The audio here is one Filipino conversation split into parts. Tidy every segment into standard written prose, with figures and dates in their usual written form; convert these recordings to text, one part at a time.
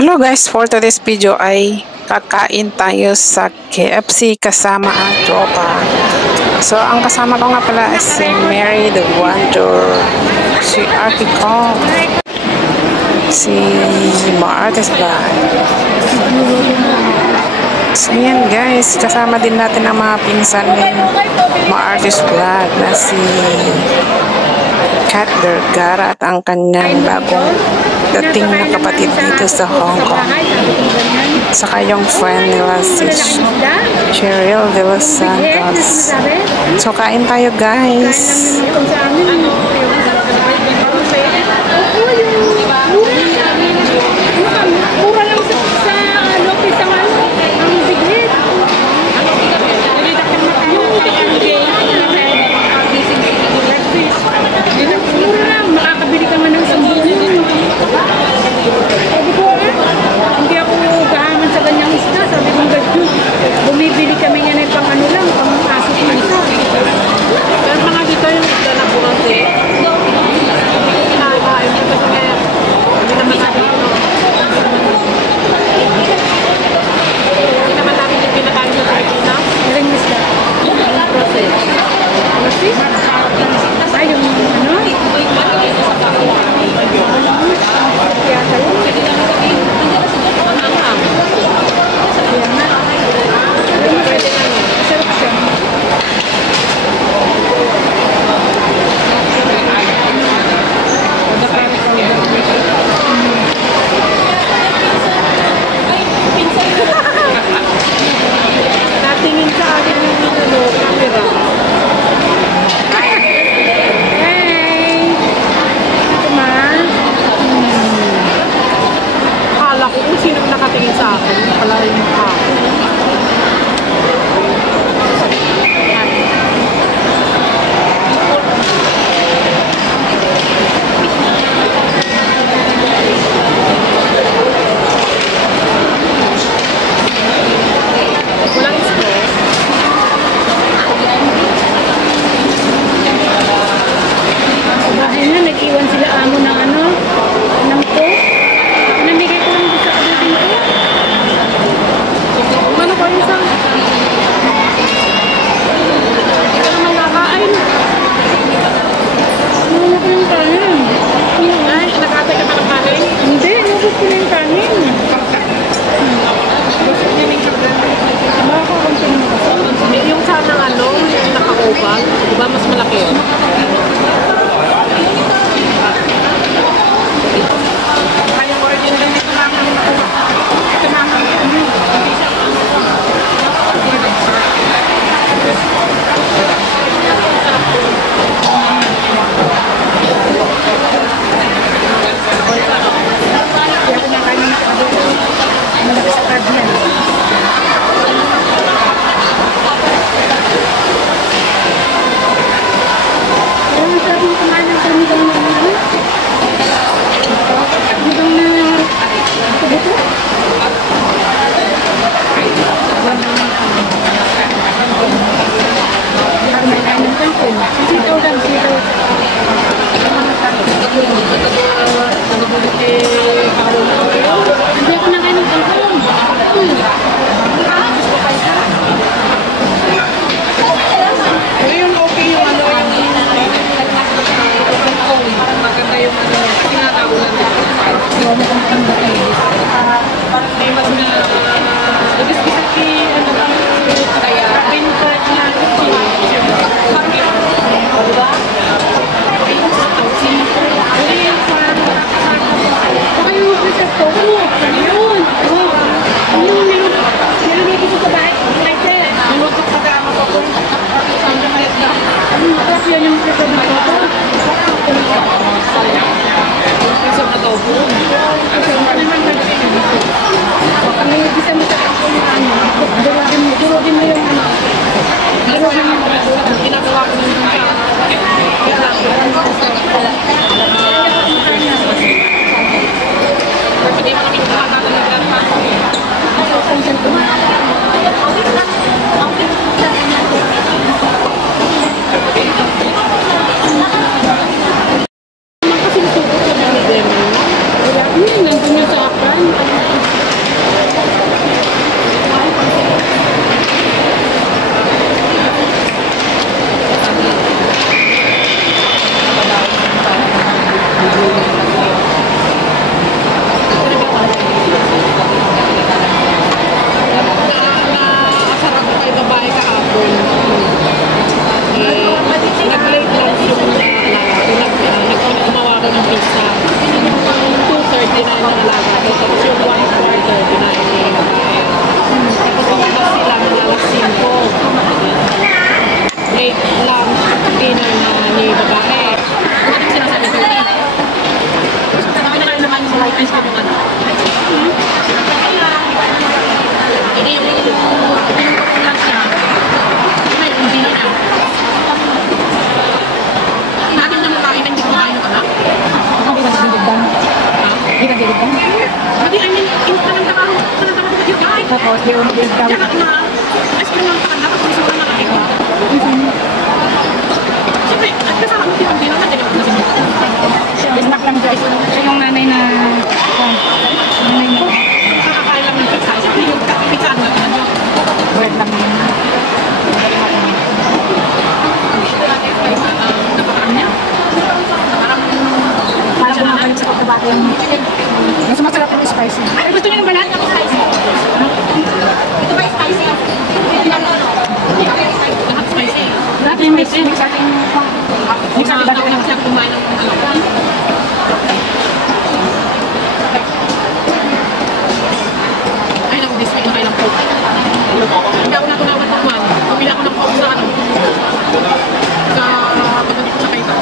Hello guys, for today's video ay kakain tayo sa KFC kasama ang tropa. So ang kasama ko nga pala is si Mary the Wonder, si Artie Kong, si Maartes Vlog. So yan guys, kasama din natin ang mga pinsan ni Maartes Vlog na si Kat Vergara at ang kanyang bagong dating na kapatid dito sa Hong Kong. Saka yung friend nila si Cheryl de los Santos. So kain tayo guys. Bumibili kami yan pang ano lang, pang aso ko isa. Pero mga dito yung isda na burante. Kinakain ko kasi hindi naman natin ito. Hindi naman natin yung pinakain sa Pilipinas. Maring isda. Process. Process? Ay, yung ano? Kaya tayo. Natingin sa akin yung camera. Hey! Kuman? Akala ko kung sinong nakatingin sa akin. Pala yung ako. Nag-iwan sila amo ng ano, ng to. Namigay ko lang sa kabutin ko. Ano ko yung sang? Hindi ka naman nakain. Ano ko yung kanin? Ay, nakatay ka pa ng kanin? Hindi, nabot ko na yung kanin. Yung sanang ano, yung naka-oval, diba mas malaki yun? Hindi ako nakain ng kangkong. Yung okay yung ano yung kangkong. Maganda yung ano tinatawulan nito. Parang may mas na ibis-bisaki ano lang kaya pinkat na diba? Ginagawa ko ng hindi mo namin kumakatalagyan pa. Kasi nasugot ko na ni Demo. Nandun yung sa akin. Hindi yung pinupapun lang siya. May hindi na siya. Natin na mukha kita hindi kumain ng anak. Ako di nagdidibdan. Di nagdidibdan. Pati I mean, panang trabaho yung guy. Tapos di ko nagdidibdan. Kaya na, as ko naman sa kanya, kasi gusto ko na nakakita. Siyempre, at kasama mo pinang-bino na din ako na siya. Snack lang guys. Siya yung nanay na... Nanay na... Nakakain lang ng pizza. Siyempre yung pizza ano lang. Bread lang yun. Napakarami niya. Parang nakabalik sa pagkabate yung... Mas masarap yung spicy. ay, gusto niyo ng balat ng spicy? Ito ba yung spicy? Lahat spicy. Dati yung mix sa ating... Mix sa ating dati Ako na kasi ako kumain ng ano. Ay, naku, this week na kayo ng Coke. Hindi ako natunawan ng man. Pumila ako ng Coke sa ano. Sa pagdating ko sa kaita.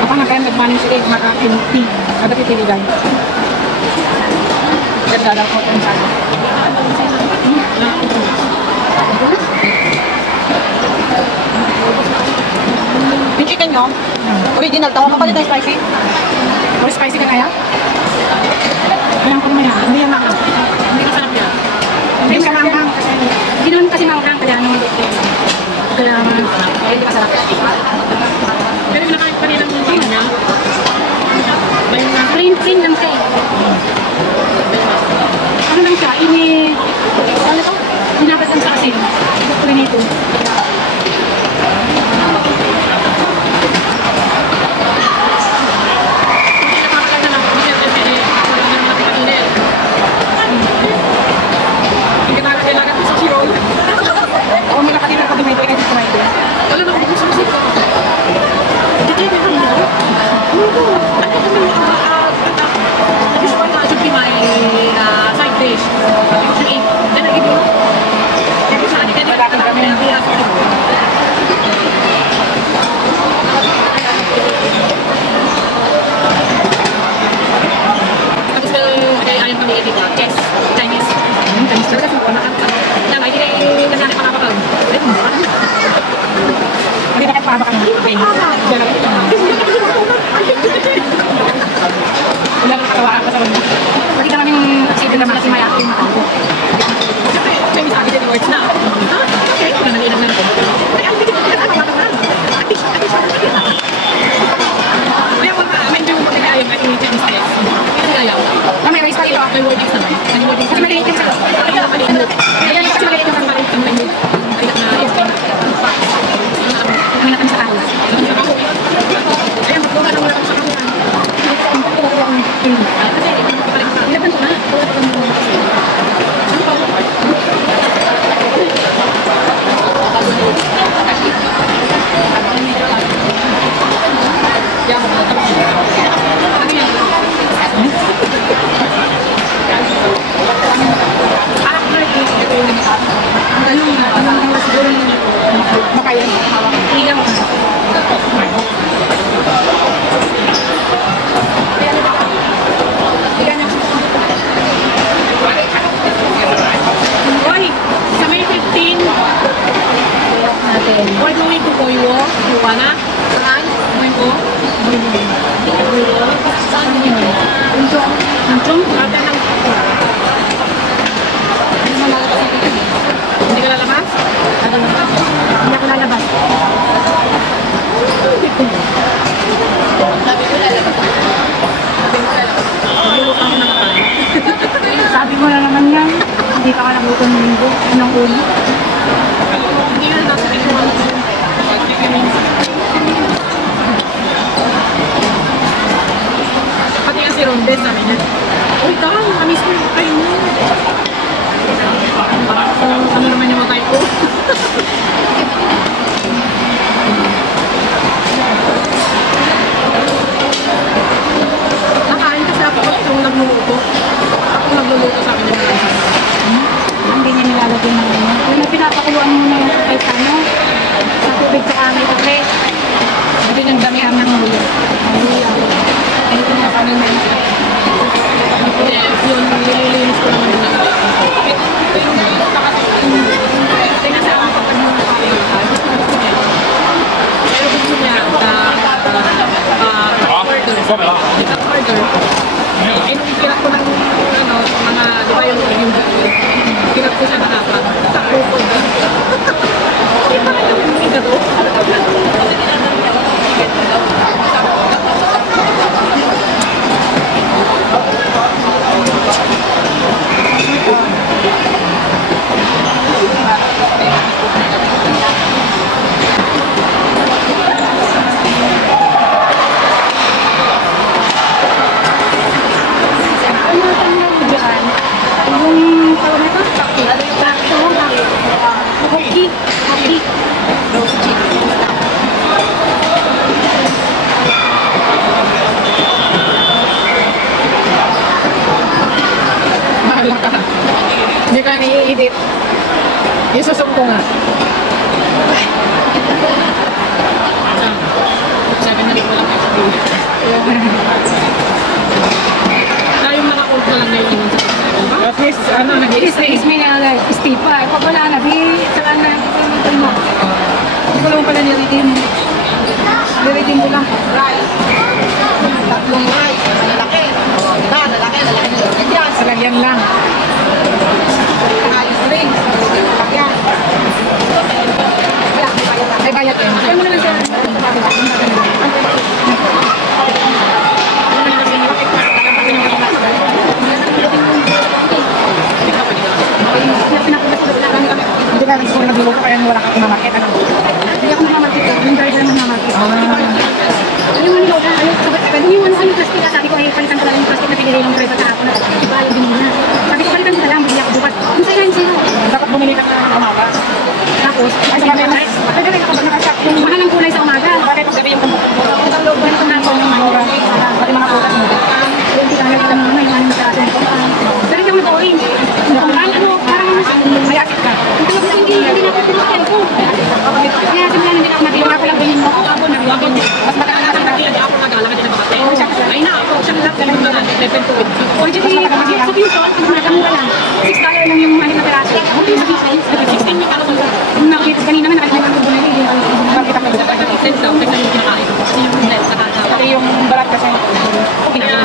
Ako nga kaya nagmanin si Egg maka-tea. Kada pitiligan. Nagdadal ko ang sana. Yung chicken nyo, original to. Kapalit na spicy. More spicy ka kaya? Alam ko naman yan. Hindi yan makang. Hindi ka sarap yan. Hindi ka makang. Hindi naman kasi makang kaya ano. Kaya hindi ka sarap. Pero yung nakain pa rin ang chicken niya. Bayan na. Plain lang siya eh. Ano lang siya? Ano to? Inabat lang sa asin. Prinito. Ako may kapatid ako dumay. Kaya dito kumay. Wala na akong sumusip ko. Hindi kayo meron mo? Oo. Ano kami this one should be my side dish. You should eat. Then I give you. Kasi sa akin, hindi ka kami. Tapos ayaw kami edit na. Chess. Chinese. Chinese. Talaga sa panakanta. Yan, ay hindi kasi ako nakapag. Hindi na kapaba ka naman. Okay. Wala ka kawaan ka sa mga. Pakita namin sito naman kasi may acting ako. Siyempre, Chinese sabi din words na. Okay, kung nalilang na ako. Ay, ang bigyan ko na kapag Atish. Kaya ma-enjoy mo pagkakaya yung ating Chinese test. Kaya ayaw. May rice pa ito. May wordings naman. May wordings. Kasi maliit yung sa'yo. Kaya maliit. Kaya kasi maliit yung pangkalit ng menu. Maliit na yung May natin sa kalas. ayan, magluha na muna kami sa kamuhan. Kasi, Ilaban ko na. Hoy, sa May 15, huwag mo yung kukuyo. Kuha na. Saan? Kuha ko. Saan yun? Unchong? Lata ng... Hindi ka lalabas? Hindi ako lalabas. Magluluto ako ng kain. Sabi mo na naman yan. Hindi pa ka nabuto ng linggo. Anong ulo? Hindi ka na sabihin ko ano. Pati nga si Ronde sabi niya, uy, dahil, amis ko yung kayo mo. Ano naman yung matay ko? Nakain kasi ako kung nagluluto. Ako nagluluto sa akin yung mga Hindi niya nilalagyan ng ano. Yung pinapakuluan mo na yung kahit ano. Sa tubig sa kamay kape. Hindi niyang damihan ng ulo. Ay, ito na kami may Pinag ko siya na apat. Takbo ko ba? Hindi pa rin kami mga ito. Mahala ka. Hindi ka nai-edit. Isusong ko nga. Sabi na rin ko lang kasi. Tayong mga old na lang ngayon sa pagsabi. At least, ano, nag-i-stay. Is may na istipa. Pag wala na, di, saka na, ito mo. Hindi ko lang pala niridim. Niridim ko lang. Tatlong rice. Lalaki. Lalaki. Salagyan lang. Ayos rin. Yan. Ay, bayad yun. Kaya mo naman siya. Hindi na rin kung nagluluto kaya wala ka kumamarket. Ano? Hindi ako namamarket. Yung driver naman namamarket. Ano yung ano, ano plastic, sabi ko ay palitan ko lang yung plastic na pinili ng driver kahapon na iba yung binili na. Sabi ko palitan ko na lang, bili ako bukas. Yung sa'yo. Dapat bumili ka na ng umaga. Tapos, ay sa mga mais. Pwede rin ako nakasak yung mahal ng kulay sa umaga. Bakit kung gabi yung pumupunta? Ang loob ng hapon ng mga Pati mga putas mo. yung tikana kita muna, yung ano sa atin. Pero hindi ako nag-oing. Parang Mayakit ka. hindi na ako tumakan ko. Kaya simula hindi na ako nag-iwa ko lang bilhin mo. Ako nag-iwagin. Mas matagal na Hindi ako nag-alam. Hindi na makatay. Ay na ako. Siya lang ganun na lang. Level 2. Originally, sa fusion, pag nagamura lang, $6 lang yung ano na peraso. Ako yung sabihin, 16 yung ano ko. kung nakita kanina man, nakalimutan ko na yun. Bakit ako nagdala? Sense daw. Tignan yung kinakain ko. Kasi yung net sa kata. Pati yung balat kasi. Kaya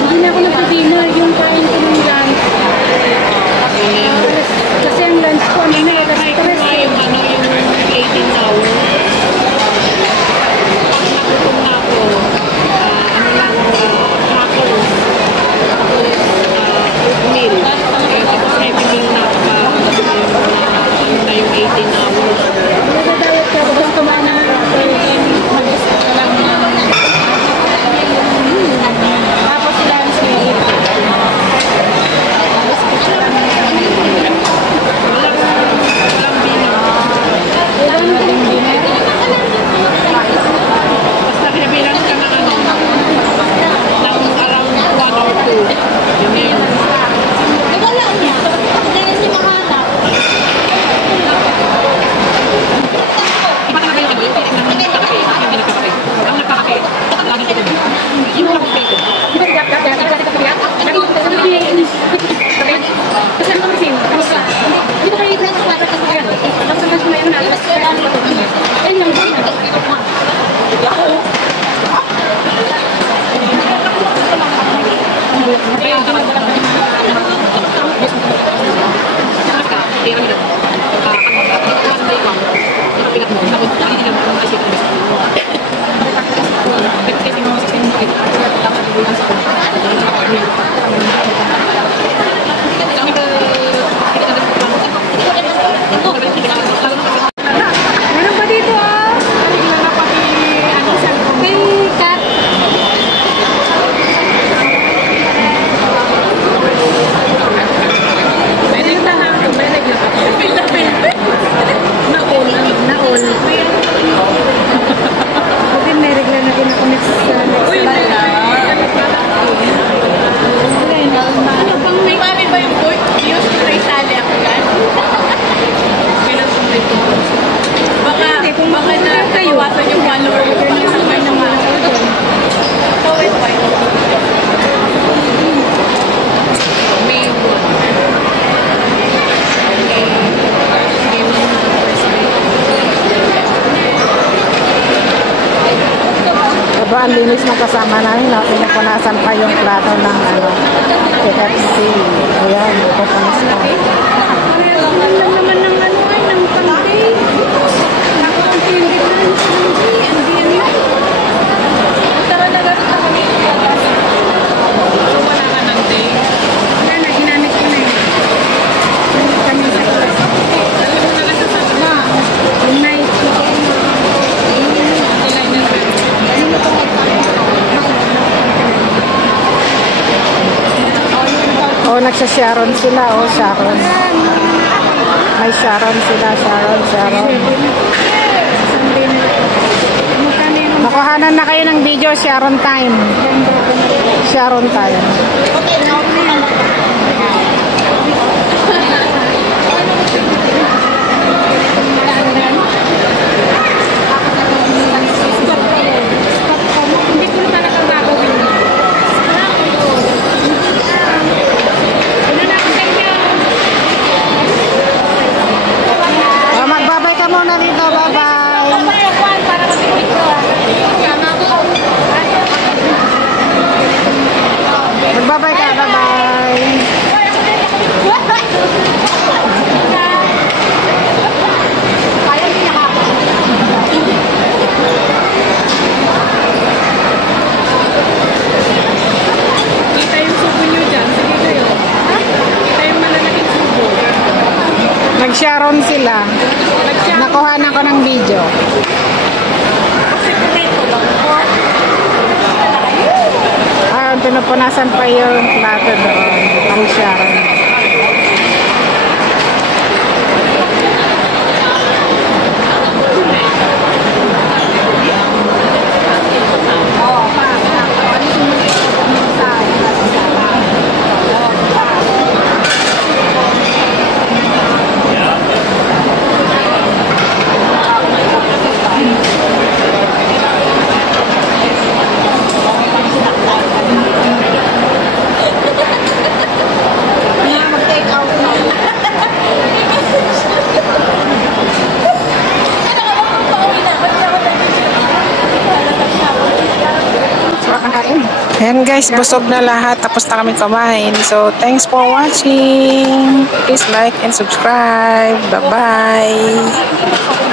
Hindi na ako nagpa-dinner, yung kain ko ng lunch. Kasi ang lunch ko, ano na, kasi stress. yung ano yung 18 now. Nagutom na ako. Ano lang, tacos. Tapos, oatmeal. Tapos, heavy meal na ako pa. Ano na yung 18 hours. Nagdadawat ka, tapos kumain ng mag-isa ka lang. Tapos lunch meal. Walang bilang. Ilan na din dinner? Basta bilang ka ng ano, ng around 1 or 2. Yun yun. Wala niya. Dahil si Mahanap. Iba talaga yung ano, yung feeling ng nagkakape, yung hindi nagkakape. Ang nagkakape, lagi ko din. Yung walang kape ko. Di ba nagkakap ka? Kasi kapag yan, sabi ko, sabi ko, kasi ano kasi, di ba kayo yung sa kasi yan? Tapos naman sila yun, alas kaya ano ito. Ayun lang, Kaya ang tawag ko lang. Kaya kami na. One day one. Pinag mo. Tapos, hindi naman ako kasi ito. Kasi mo, 16 minutes. maglinis ng kasama namin. No? Pinupunasan pa yung plato ng KFC. Ayan, pupunas pa. Parehas lang naman ng ng pangdi. Nakakunti yung difference ng MD. Tama na gano'n na kami. Wala ka ng day. Wala na, ginamit ko na yun. Kami sa night chicken. Oh, nagsasharon sila. Oh, Sharon. May Sharon sila. Sharon. Sunday na. Magkano yung Nakuhanan na kayo ng video. Sharon time. Sharon time. hindi ko na talaga gagawin. Ano na ako sa inyo? Oh, magbabay ka muna dito. Bye-bye. Para mag-picture. Magbabay ka. Bye-bye. Kita yung subo nyo dyan. Sige kayo. Kita yung malalaking subo. Nag-sharon sila. Nakuhanan ko ng video. Ayun, pinupunasan pa yung plato doon. Ang Sharon. Ayan guys, busog na lahat. Tapos na kami kumain. So, thanks for watching. Please like and subscribe. Bye-bye.